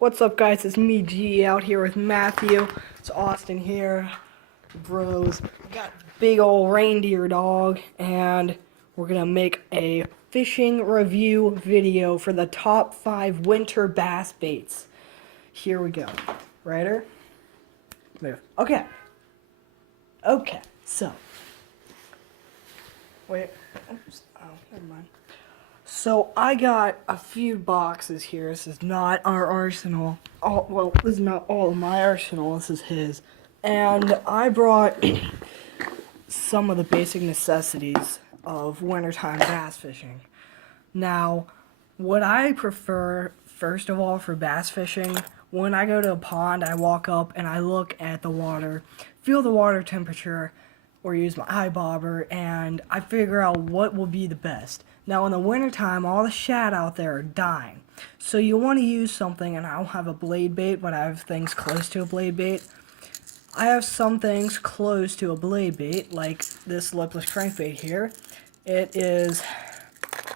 What's up, guys? It's me, G, out here with Matthew. It's Austin here. Bros. We got big old reindeer dog, and we're gonna make a fishing review video for the top 5 winter bass baits. Here we go. Ryder? Move. Okay. Okay, so. Wait. Oops. Oh, never mind. So I got a few boxes here. This is not our arsenal. Well, this is not all of my arsenal. This is his. And I brought some of the basic necessities of wintertime bass fishing. Now, what I prefer, first of all, for bass fishing, when I go to a pond, I walk up and I look at the water, feel the water temperature, or use my eye bobber, and I figure out what will be the best. Now, in the wintertime, all the shad out there are dying. So you want to use something, and I don't have a blade bait, but I have things close to a blade bait. I have some things close to a blade bait, like this lipless crankbait here. It is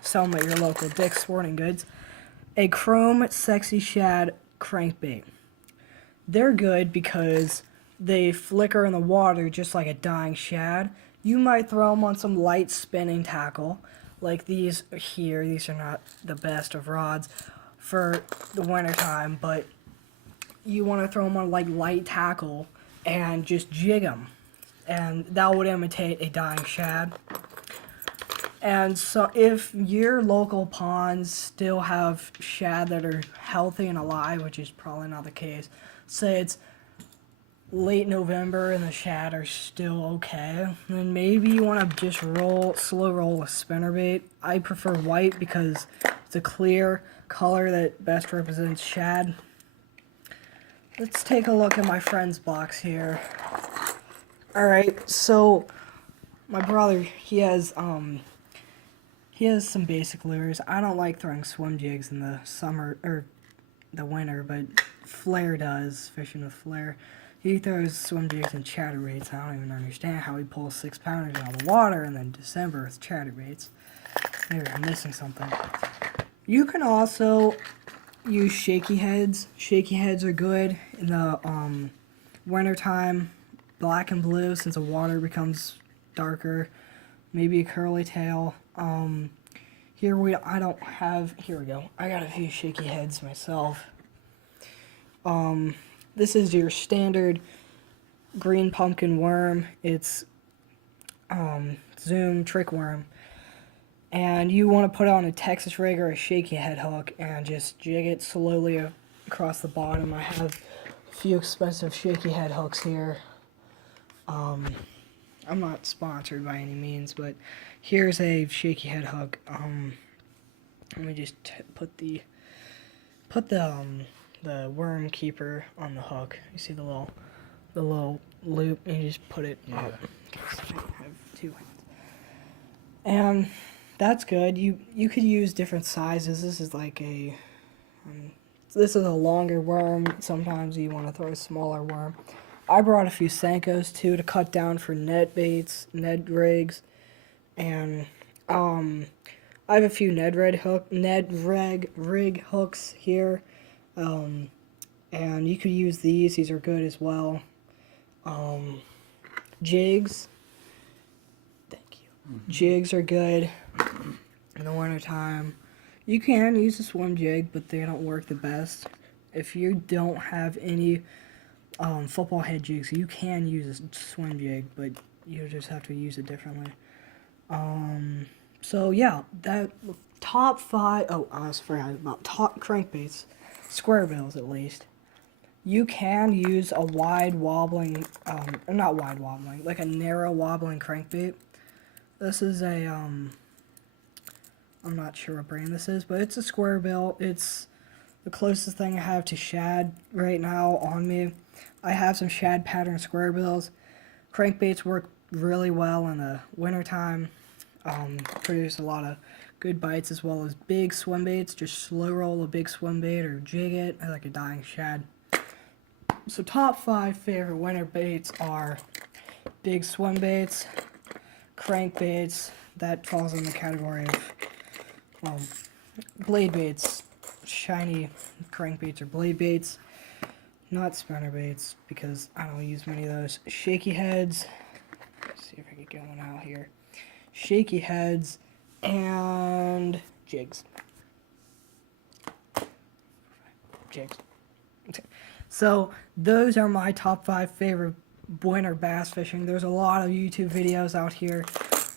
some at your local Dick's Sporting Goods. A chrome sexy shad crankbait. They're good because they flicker in the water just like a dying shad. You might throw them on some light spinning tackle, like these here. These are not the best of rods for the wintertime, but you want to throw them on like light tackle and just jig them, and that would imitate a dying shad. And so if your local ponds still have shad that are healthy and alive, which is probably not the case, say it's late November and the shad are still okay, then maybe you want to just slow roll a spinnerbait. I prefer white because it's a clear color that best represents shad. Let's take a look at my friend's box here. Alright, so my brother, he has some basic lures. I don't like throwing swim jigs in the summer or the winter, but Flair does, fishing with Flair. He throws swim jigs and chatterbaits. I don't even understand how he pulls 6-pounders out of the water and then December with chatterbaits. Maybe I'm missing something. You can also use shaky heads. Shaky heads are good in the wintertime. Black and blue, since the water becomes darker. Maybe a curly tail. Here we go. I got a few shaky heads myself. This is your standard green pumpkin worm. It's Zoom trick worm. And you want to put on a Texas rig or a shaky head hook and just jig it slowly across the bottom. I have a few expensive shaky head hooks here. I'm not sponsored by any means, but here's a shaky head hook. Let me just put the worm keeper on the hook. You see the little loop, and you just put it up. Okay, so I have 2 hands. And that's good. You could use different sizes. This is like this is a longer worm. Sometimes you want to throw a smaller worm. I brought a few Senkos too to cut down for Ned baits, Ned rigs, and I have a few Ned rig hooks here, and you could use these. These are good as well. Jigs. Thank you. Jigs are good in the wintertime. You can use a swim jig, but they don't work the best. If you don't have any football head jigs, you can use a swim jig, but you just have to use it differently. So yeah, that top 5. Oh, I was forgot about top crankbaits, square bills at least. You can use a wide wobbling, not wide wobbling, like a narrow wobbling crankbait. This is a I'm not sure what brand this is, but it's a square bill. It's the closest thing I have to shad right now on me. I have some shad pattern square bills. Crankbaits work really well in the wintertime. Produce a lot of good bites, as well as big swim baits. Just slow roll a big swim bait or jig it like a dying shad. So top 5 favorite winter baits are big swim baits, crankbaits. That falls in the category of blade baits. shiny crankbaits or blade baits. Not spinner baits because I don't use many of those. Shaky heads. Let's see if I can get one out here. Shaky heads and jigs. Jigs. Okay. So those are my top 5 favorite winter bass fishing. There's a lot of YouTube videos out here,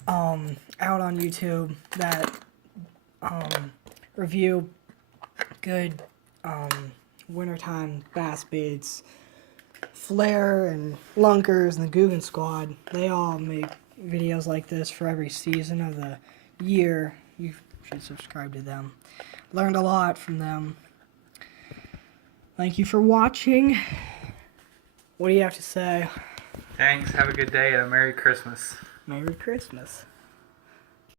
out on YouTube that review good wintertime bass baits. Flair and Lunkers and the Guggen Squad, they all make videos like this for every season of the year. You should subscribe to them. Learned a lot from them. Thank you for watching. What do you have to say? Thanks. Have a good day and a Merry Christmas. Merry Christmas.